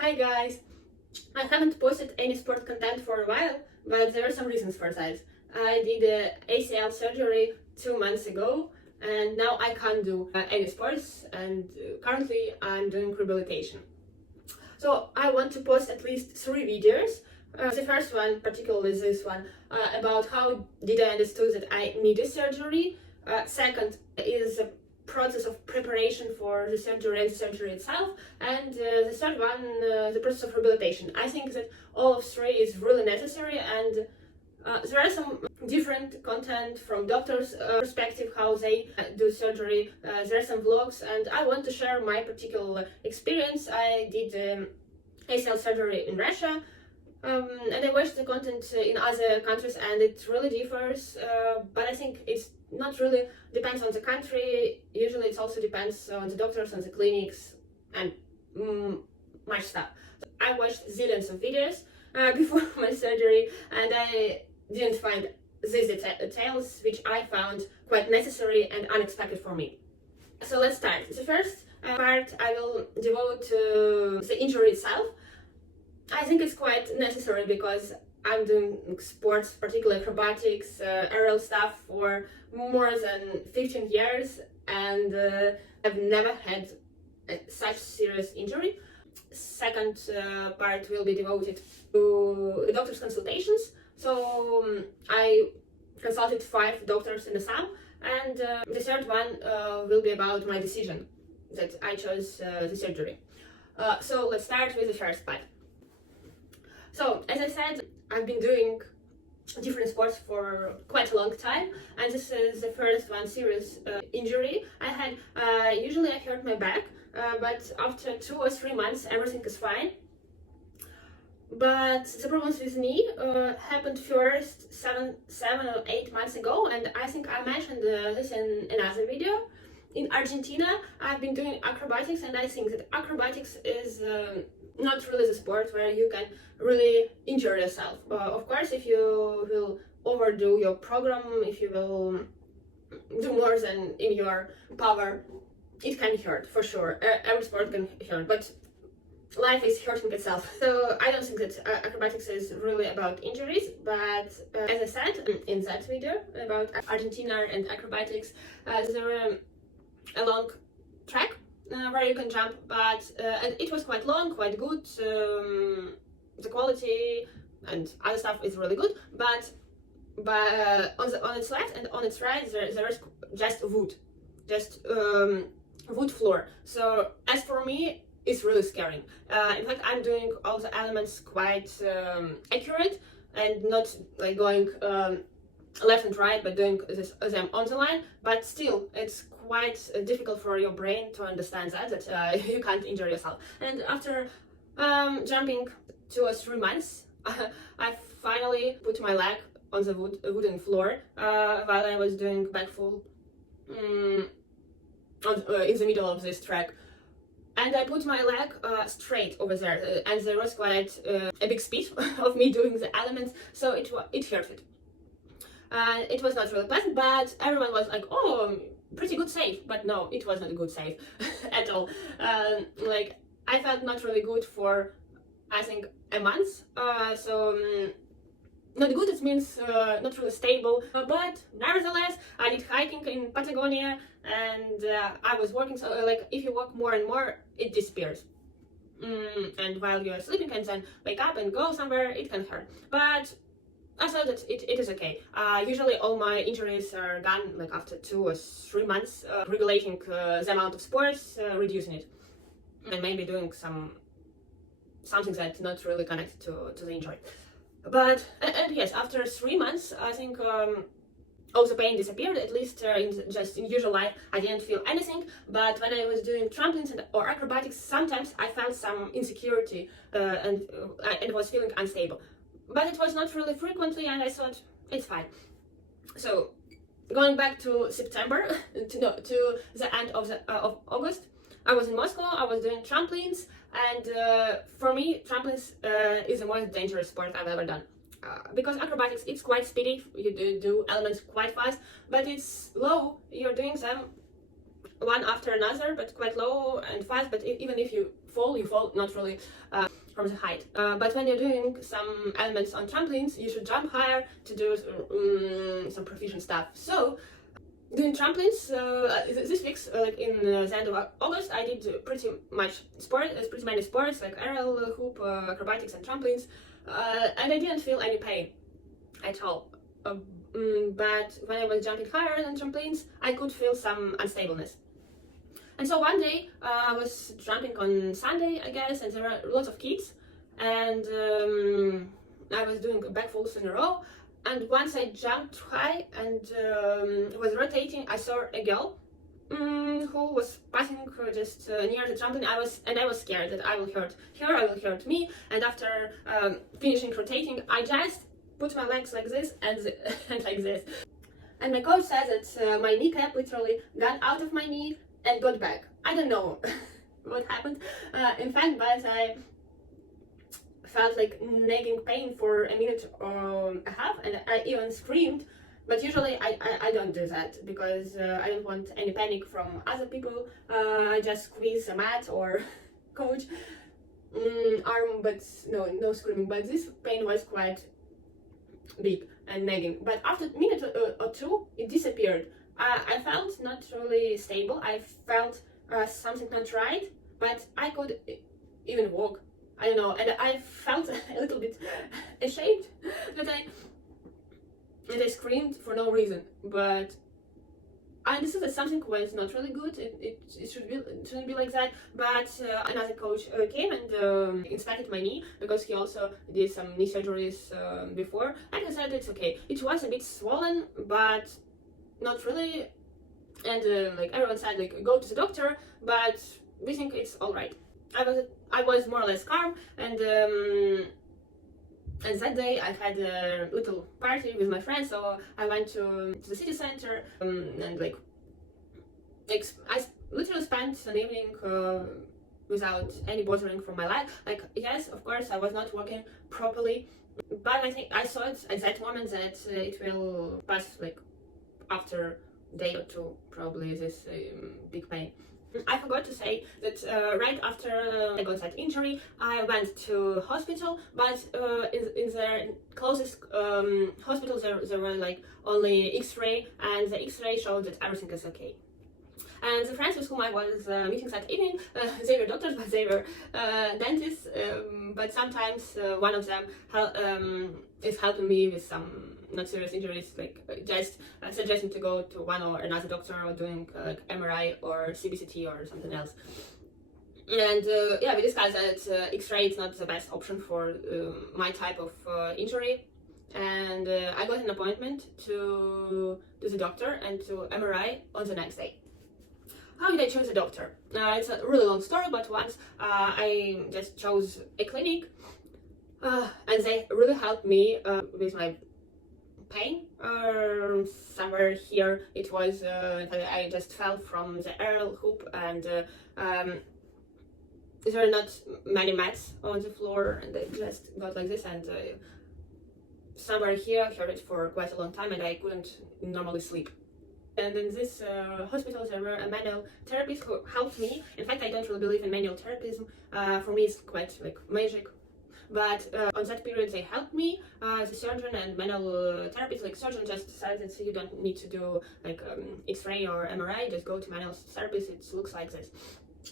Hi guys! I haven't posted any sport content for a while, but there are some reasons for that. I did a ACL surgery 2 months ago and now I can't do any sports, and currently I'm doing rehabilitation. So I want to post at least 3 videos. The first one, particularly this one, about how did I understood that I needed surgery. Second is the process of preparation for the surgery and the surgery itself, and the third one, the process of rehabilitation. I think that all of three is really necessary, and there are some different content from doctors' perspective, how they do surgery. There are some vlogs, and I want to share my particular experience. I did ACL surgery in Russia, and I watched the content in other countries, and it really differs. But I think it's not really depends on the country. Usually, it also depends on the doctors and the clinics and much stuff. I watched zillions of videos before my surgery, and I didn't find these details, which I found quite necessary and unexpected for me. So let's start. The first part I will devote to the injury itself. I think it's quite necessary because I'm doing sports, particularly acrobatics, aerial stuff, for more than 15 years, and I've never had such serious injury. Second part will be devoted to the doctor's consultations. So I consulted 5 doctors in the sum, and the third one will be about my decision that I chose the surgery. So let's start with the first part. So, as I said, I've been doing different sports for quite a long time, and this is the first one serious injury I had. Usually I hurt my back, but after 2 or 3 months everything is fine. But the problems with knee happened first 7 or 8 months ago, and I think I mentioned this in another video. In Argentina, I've been doing acrobatics, and I think that acrobatics is not really the sport where you can really injure yourself. Of course, if you will overdo your program, if you will do more than in your power, it can hurt for sure. Every sport can hurt, but life is hurting itself. So I don't think that acrobatics is really about injuries, but as I said in that video about Argentina and acrobatics, there a long track where you can jump, but and it was quite long, quite good. The quality and other stuff is really good, but on its left and on its right there is just wood, wood floor. So as for me, it's really scary. In fact, I'm doing all the elements quite accurate and not like going left and right, but doing them on the line. But still, it's quite difficult for your brain to understand that you can't injure yourself. And after jumping 2 or 3 months, I finally put my leg on the wooden floor while I was doing backflip in the middle of this track. And I put my leg straight over there, and there was quite a big speed of me doing the elements, so it hurted. It was not really pleasant, but everyone was like, "Oh, pretty good save." But no, it was not a good save at all. Like, I felt not really good for, I think, a month. Not good, it means not really stable. But nevertheless, I did hiking in Patagonia, and I was walking. So like, if you walk more and more, it disappears. And while you're sleeping and then wake up and go somewhere, it can hurt. But I thought that it is okay. Usually all my injuries are gone like after 2 or 3 months, regulating the amount of sports, reducing it, and maybe doing something that's not really connected to the injury. But and yes, after 3 months, I think all the pain disappeared. At least in usual life, I didn't feel anything. But when I was doing trampolines or acrobatics, sometimes I felt some insecurity and was feeling unstable. But it was not really frequently, and I thought it's fine. So going back to September, to the end of August, I was in Moscow. I was doing trampolines, and for me, trampolines is the most dangerous sport I've ever done. Because acrobatics, it's quite speedy. You do elements quite fast, but it's slow. You're doing them one after another, but quite low and fast. But even if you fall not really from the height. But when you're doing some elements on trampolines, you should jump higher to do some proficient stuff. So doing trampolines this week, like in the end of August, I did pretty many sports like aerial hoop, acrobatics, and trampolines, and I didn't feel any pain at all. But when I was jumping higher than trampolines, I could feel some unstableness. And so one day I was jumping on Sunday, I guess, and there were lots of kids, and I was doing backflips in a row. And once I jumped high and was rotating, I saw a girl who was passing just near the trampoline. I was scared that I will hurt her, I will hurt me. And after finishing rotating, I just put my legs like this and like this. And my coach said that my kneecap literally got out of my knee and got back. I don't know what happened, in fact, but I felt like nagging pain for a minute or a half, and I even screamed. But usually I don't do that because I don't want any panic from other people. I just squeeze a mat or coach arm, but no screaming. But this pain was quite big and nagging. But after a minute or two, it disappeared. I felt not really stable. I felt something not right, but I could even walk. I don't know, and I felt a little bit ashamed that I screamed for no reason. But I understood that something was not really good. It shouldn't be like that. But another coach came and inspected my knee because he also did some knee surgeries before, and he said it's okay. It was a bit swollen, but not really. And like everyone said, like go to the doctor, but we think it's all right. I was more or less calm, and that day I had a little party with my friends, so I went to the city center and like I literally spent an evening without any bothering from my life. Like, yes, of course I was not walking properly, but I think I thought at that moment that it will pass, like after a day or two, probably, this big pain. I forgot to say that right after I got that injury, I went to hospital, but in the closest hospital there were like only X-ray, and the X-ray showed that everything is okay. And the friends with whom I was meeting that evening, they were doctors, but they were dentists. But sometimes one of them is helping me with some not serious injuries, like just suggesting to go to one or another doctor, or doing like MRI or CBCT or something else. And yeah, we discussed that X-ray is not the best option for my type of injury. And I got an appointment to the doctor and to MRI on the next day. How did I choose a doctor? It's a really long story, but once I just chose a clinic, and they really helped me with my pain. Somewhere here it was I just fell from the aerial hoop, and there are not many mats on the floor, and I just got like this, and somewhere here I heard it for quite a long time, and I couldn't normally sleep. And in this hospital there were a manual therapist who helped me. In fact, I don't really believe in manual therapy. For me it's quite like magic. But on that period they helped me. The surgeon and manual therapist, like surgeon just said that you don't need to do like X-ray or MRI, just go to manual therapist, it looks like this.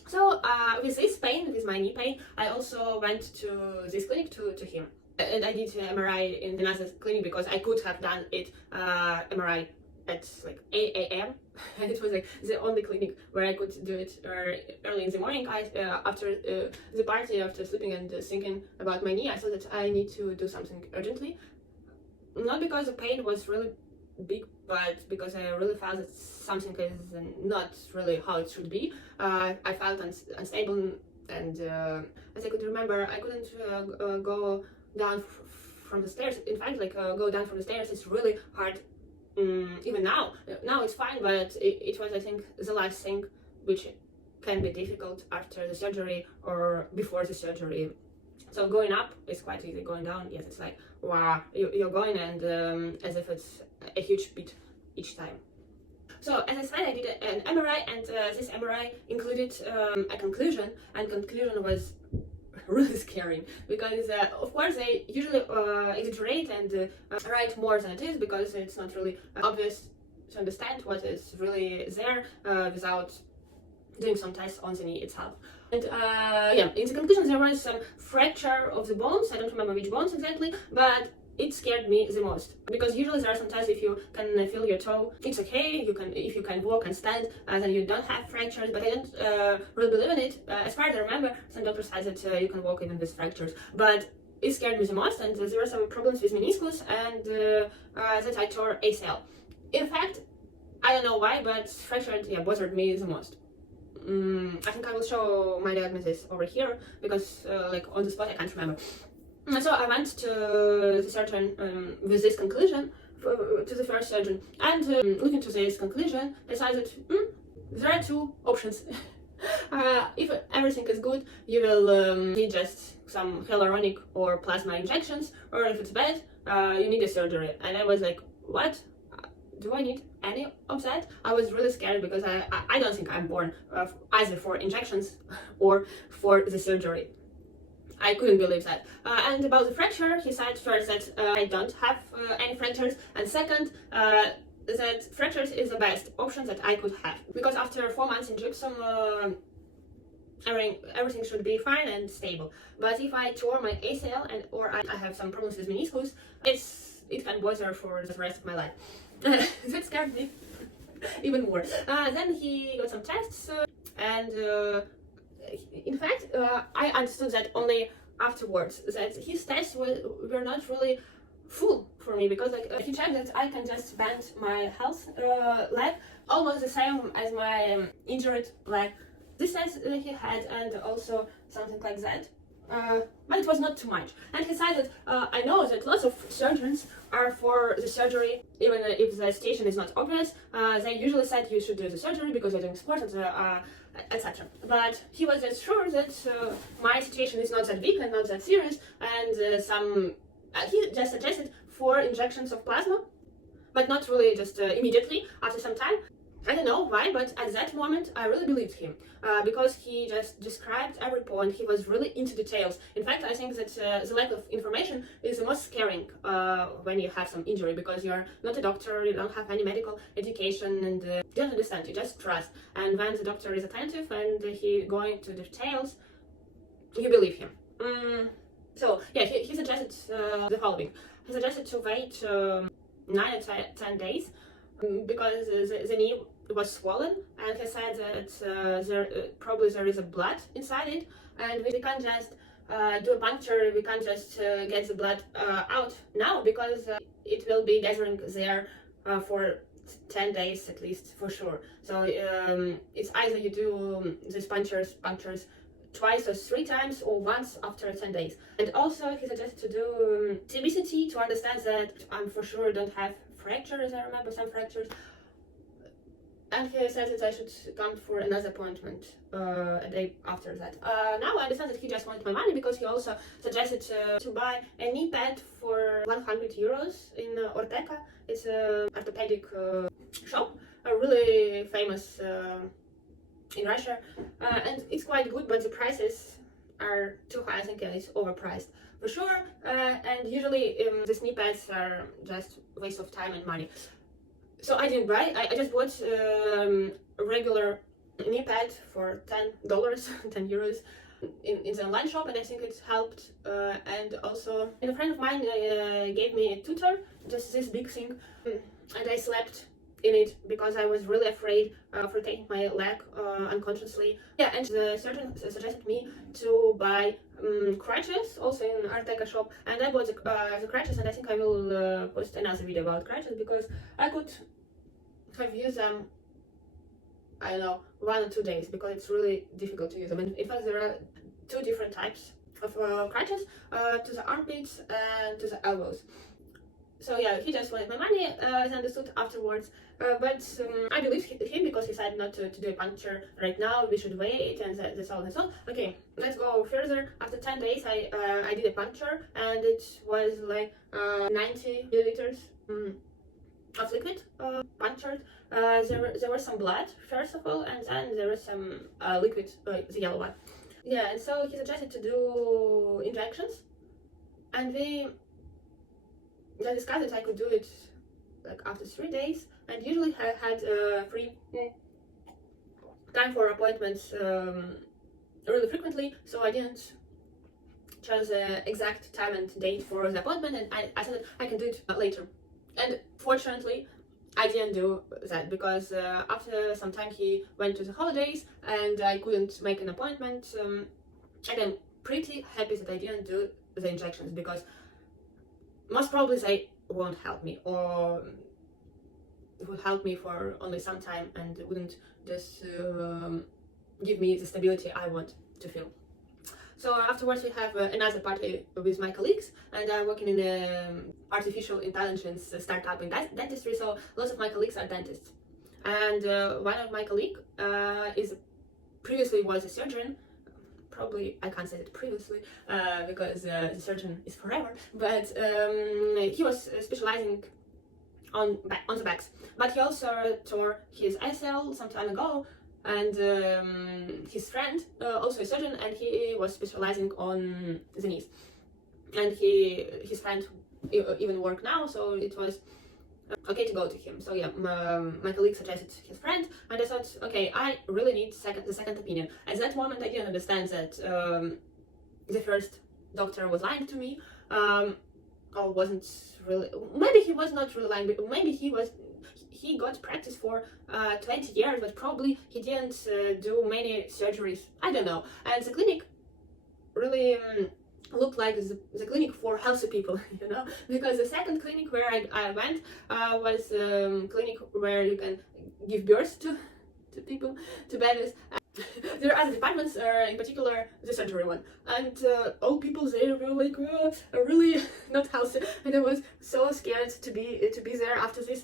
So with this pain, with my knee pain, I also went to this clinic to him. And I did MRI in another clinic because I could have done it MRI at like 8 a.m. and it was like the only clinic where I could do it early in the morning. After the party, after sleeping and thinking about my knee, I thought that I need to do something urgently. Not because the pain was really big, but because I really felt that something is not really how it should be. I felt unstable, and as I could remember, I couldn't go down from the stairs. In fact, like go down from the stairs is really hard. Even now it's fine, but it was, I think, the last thing which can be difficult after the surgery or before the surgery. So going up is quite easy. Going down, yes, it's like wow, you're going, and as if it's a huge beat each time. So as I said, I did an MRI, and this MRI included a conclusion, and conclusion was really scary because of course they usually exaggerate and write more than it is, because it's not really obvious to understand what is really there without doing some tests on the knee itself. And yeah, in the conclusion there was some fracture of the bones. I don't remember which bones exactly, but it scared me the most, because usually there are some tests if you can feel your toe, it's okay, if you can walk and stand, then you don't have fractures, but I don't really believe in it. As far as I remember, some doctors said that you can walk even with fractures, but it scared me the most, and there were some problems with meniscus, and that I tore ACL. In fact, I don't know why, but fracture bothered me the most. I think I will show my diagnosis over here, because like on the spot I can't remember. So I went to the surgeon with this conclusion, to the first surgeon, and looking to this conclusion, decided there are two options. If everything is good, you will need just some hyaluronic or plasma injections, or if it's bad, you need a surgery. And I was like, what? Do I need any of that? I was really scared, because I don't think I'm born either for injections or for the surgery. I couldn't believe that. And about the fracture, he said first that I don't have any fractures, and second, that fractures is the best option that I could have, because after 4 months in gypsum, everything should be fine and stable. But if I tore my ACL or I have some problems with meniscus, it can bother for the rest of my life. That scared me even more. Then he got some tests, and in fact, I understood that only afterwards, that his tests were not really full for me, because like he checked that I can just bend my health leg almost the same as my injured leg. This test he had, and also something like that. But it was not too much. And he said that I know that lots of surgeons are for the surgery, even if the situation is not obvious. They usually said you should do the surgery because you're doing sports, etc. But he was just sure that my situation is not that big and not that serious, and he just suggested 4 injections of plasma, but not really just immediately, after some time. I don't know why, but at that moment I really believed him, because he just described every point. He was really into details. In fact, I think that the lack of information is the most scaring when you have some injury, because you're not a doctor, you don't have any medical education, and you don't understand, you just trust. And when the doctor is attentive and he going to details, you believe him. So yeah, he suggested the following. He suggested to wait 9 or 10 days, because the knee was swollen, and he said that probably there is a blood inside it, and we can't just do a puncture, we can't just get the blood out now, because it will be gathering there for 10 days at least, for sure. So it's either you do these punctures twice or 3 times, or once after 10 days. And also he suggested to do TBCT to understand that I'm for sure don't have fractures. I remember some fractures. And he said that I should come for another appointment a day after that. Now I understand that he just wanted my money, because he also suggested to buy a knee pad for 100 euros in Ortega. It's an orthopedic shop, a really famous in Russia, and it's quite good, but the prices are too high. I think it's overpriced for sure, and usually these knee pads are just a waste of time and money. So I didn't buy. I just bought a regular knee pad for $10, 10 euros in the online shop, and I think it helped. And also, a friend of mine gave me a tutor, just this big thing, and I slept in it because I was really afraid for taking my leg unconsciously. Yeah, and the surgeon suggested me to buy crutches, also in Arteka shop, and I bought the crutches, and I think I will post another video about crutches, because I could have used them, I don't know, 1 or 2 days, because it's really difficult to use them. And in fact, there are 2 different types of crutches, to the armpits and to the elbows. So yeah, he just wanted my money, as I understood afterwards, but I believed him, because he said not to do a puncture right now, we should wait, and that's all. Okay, let's go further. After 10 days I did a puncture, and it was like 90 milliliters of liquid. punctured. There was some blood first of all, and then there was some liquid, the yellow one. Yeah, and so he suggested to do injections, and we discussed that I could do it like after 3 days, and usually I had free time for appointments really frequently, so I didn't choose the exact time and date for the appointment, and I said that I can do it later. And fortunately, I didn't do that because after some time he went to the holidays and I couldn't make an appointment. And I'm pretty happy that I didn't do the injections because most probably they won't help me, or would help me for only some time and wouldn't just give me the stability I want to feel. So afterwards we have another party with my colleagues, and I'm working in artificial intelligence startup in dentistry, so lots of my colleagues are dentists. And one of my colleagues previously was a surgeon. Probably I can't say that previously because the surgeon is forever, but he was specializing on the backs, but he also tore his ACL some time ago, and his friend, also a surgeon, and he was specializing on the knees, and his friend even work now, so it was okay to go to him. So yeah, my colleague suggested his friend, and I thought, okay, I really need the second opinion. At that moment I didn't understand that the first doctor was lying to me, or wasn't really, maybe he was not really lying, but maybe he got practice for 20 years, but probably he didn't do many surgeries, I don't know. And the clinic really looked like the clinic for healthy people, you know, because the second clinic where I went was clinic where you can give birth to people, to babies. There are other departments, in particular the surgery one, and all people there were like really not healthy, and I was so scared to be there after this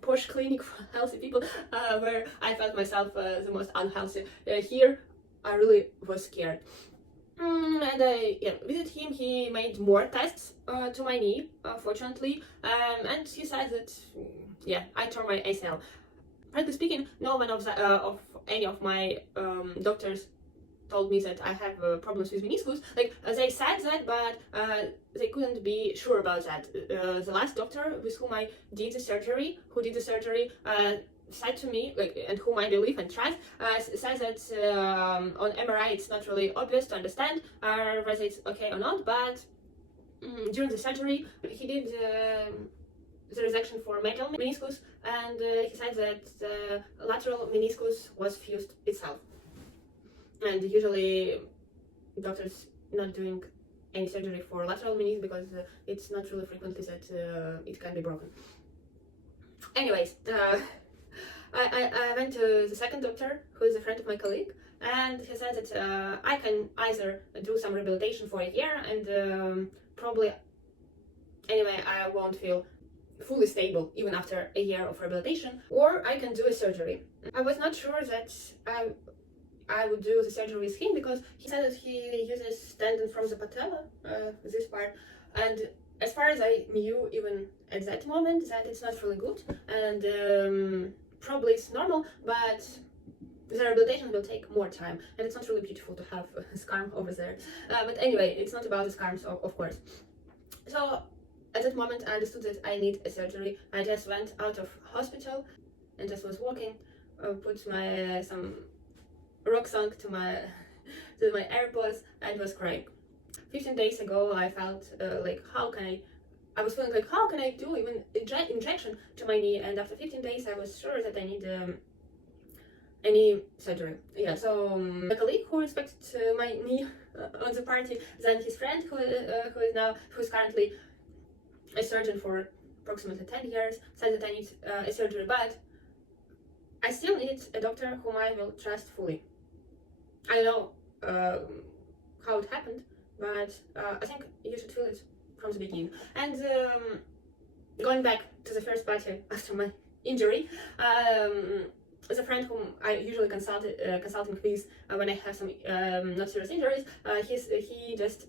posh clinic for healthy people, where I felt myself the most unhealthy. Here I really was scared. And I visited him. He made more tests to my knee, fortunately, and he said that I tore my ACL. Frankly speaking, no one of any of my doctors told me that I have problems with meniscus. Like they said that, but they couldn't be sure about that. The last doctor with whom I did the surgery, said to me, like, and whom I believe and trust, says that on MRI it's not really obvious to understand whether it's okay or not, but during the surgery he did the resection for medial meniscus, and he said that the lateral meniscus was fused itself. And usually doctors not doing any surgery for lateral meniscus because it's not really frequently that it can be broken. Anyways, I went to the second doctor, who is a friend of my colleague, and he said that I can either do some rehabilitation for a year, and probably anyway I won't feel fully stable even after a year of rehabilitation, or I can do a surgery. I was not sure that I would do the surgery with him because he said that he uses tendon from the patella, this part, and as far as I knew even at that moment, that it's not really good, and probably it's normal, but the rehabilitation will take more time, and it's not really beautiful to have a scar over there. But anyway, it's not about the scars, of course. So at that moment I understood that I need a surgery. I just went out of hospital and just was walking, put my some rock song to my AirPods, and was crying. 15 days ago I felt like I was feeling like how can I do even injection to my knee, and after 15 days I was sure that I need any surgery. Yeah, so my colleague who inspected my knee on the party, then his friend who is currently a surgeon for approximately 10 years, said that I need a surgery, but I still need a doctor whom I will trust fully. I know how it happened, but I think you should feel it from the beginning. And going back to the first party after my injury, the friend whom I usually consulting with when I have some not serious injuries, he just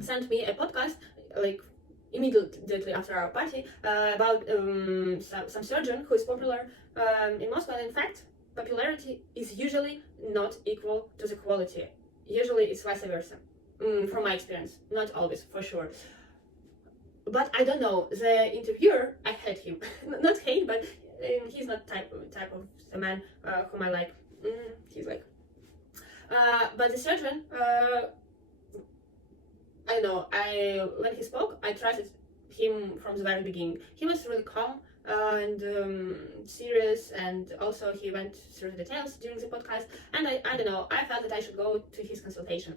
sent me a podcast like immediately after our party about some surgeon who is popular in Moscow. And in fact, popularity is usually not equal to the quality. Usually it's vice versa, from my experience. Not always, for sure. But I don't know, the interviewer, I hate him. Not hate, but he's not type of the man whom I like. He's like. But the surgeon, I know, when he spoke, I trusted him from the very beginning. He was really calm and serious, and also he went through the details during the podcast, and I don't know, I felt that I should go to his consultation.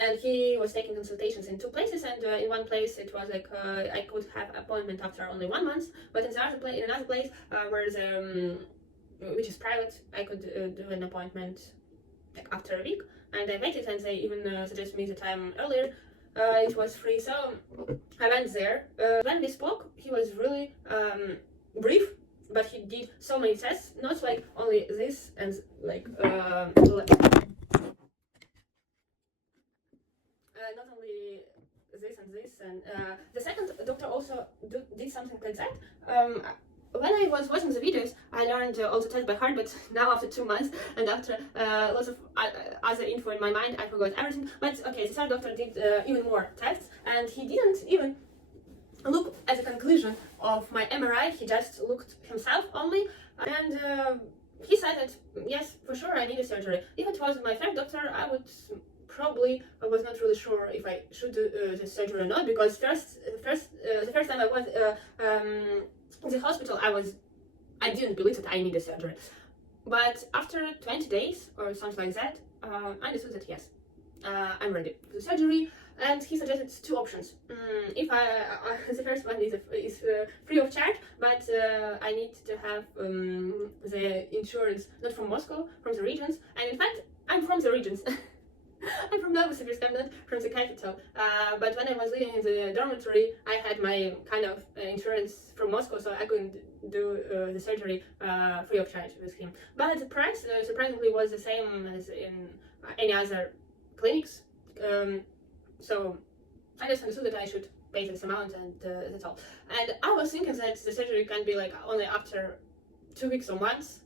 And he was taking consultations in 2 places, and in one place it was like I could have appointment after only 1 month, but in another place where the which is private, I could do an appointment like after a week, and I waited, and they even suggested me the time earlier. It was free, so I went there. When we spoke, he was really brief, but he did so many tests, not like only this and like not only this, and the second doctor also did something like that. When I was watching the videos, I learned all the tests by heart, but now after 2 months and after lots of other info in my mind, I forgot everything. But okay, the third doctor did even more tests, and he didn't even look at the conclusion of my MRI. He just looked himself only, and he said that yes, for sure I need a surgery. If it was my third doctor, I would probably, I was not really sure if I should do the surgery or not, because the first time I was in the hospital, I didn't believe that I needed surgery. But after 20 days or something like that, I understood that yes, I'm ready for the surgery. And he suggested 2 options. If the first one is free of charge, but I need to have the insurance not from Moscow, from the regions. And in fact, I'm from the regions. I'm from Novosibirsk, I'm not from the capital. But when I was living in the dormitory, I had my kind of insurance from Moscow, so I couldn't do the surgery free of charge with him. But the price surprisingly was the same as in any other clinics. So I just understood that I should pay this amount, and that's all. And I was thinking that the surgery can be like only after 2 weeks or months.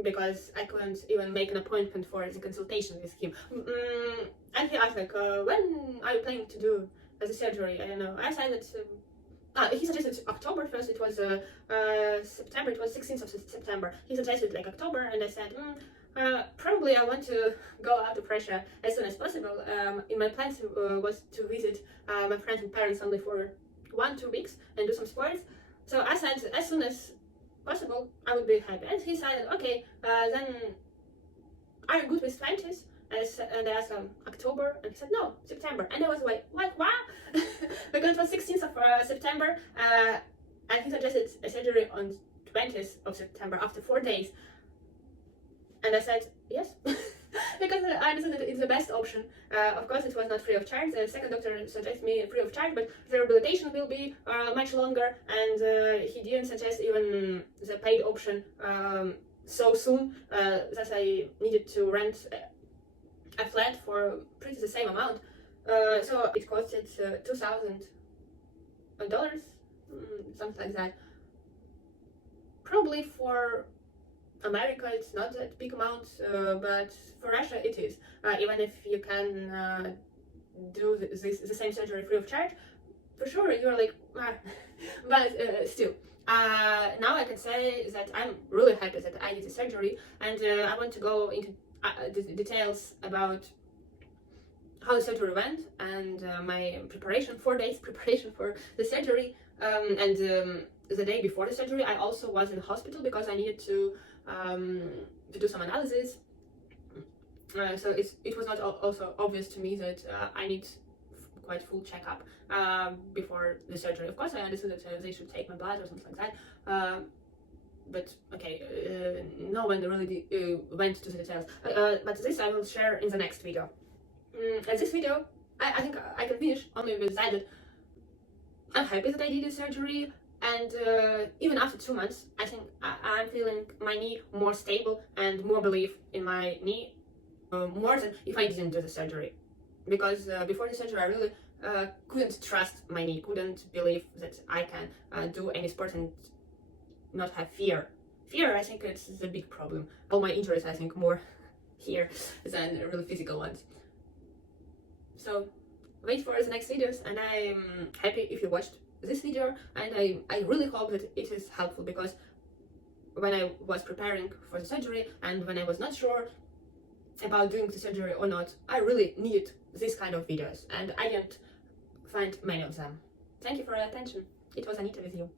Because I couldn't even make an appointment for the consultation with him. And he asked like, when are you planning to do the surgery? I don't know. I said that he suggested October first. It was September. It was 16th of September. He suggested like October, and I said probably I want to go out of Russia as soon as possible. In my plans was to visit my friends and parents only for 1-2 weeks and do some sports. So I said as soon as possible, I would be happy. And he said, okay, then are you good with 20s? And I asked him, October? And he said, no, September. And I was like what? Because it was 16th of September, and he suggested a surgery on 20th of September after 4 days. And I said, yes. Because I understood that it's the best option. Of course, it was not free of charge. The second doctor suggested me free of charge, but the rehabilitation will be much longer, and he didn't suggest even the paid option so soon that I needed to rent a flat for pretty the same amount. So it costed $2,000, something like that. Probably for America it's not that big amount, but for Russia it is. Even if you can do the same surgery free of charge, for sure you're like but still. Now I can say that I'm really happy that I did the surgery, and I want to go into the details about how the surgery went, and my preparation, 4 days preparation for the surgery, and the day before the surgery I also was in the hospital because I needed to do some analysis. So it was not also obvious to me that I need quite full checkup before the surgery. Of course, I understood that they should take my blood or something like that. But okay, no one really went to the details. But this I will share in the next video. And this video, I think I can finish only with that I'm happy that I did the surgery. And even after 2 months, I think I'm feeling my knee more stable and more belief in my knee more than if I didn't do the surgery. Because before the surgery, I really couldn't trust my knee, couldn't believe that I can do any sport and not have fear. Fear, I think it's the big problem. All my injuries, I think, more here than really physical ones. So wait for the next videos, and I'm happy if you watched this video, and I really hope that it is helpful, because when I was preparing for the surgery and when I was not sure about doing the surgery or not, I really needed this kind of videos, and I didn't find many of them. Thank you for your attention. It was Anita with you.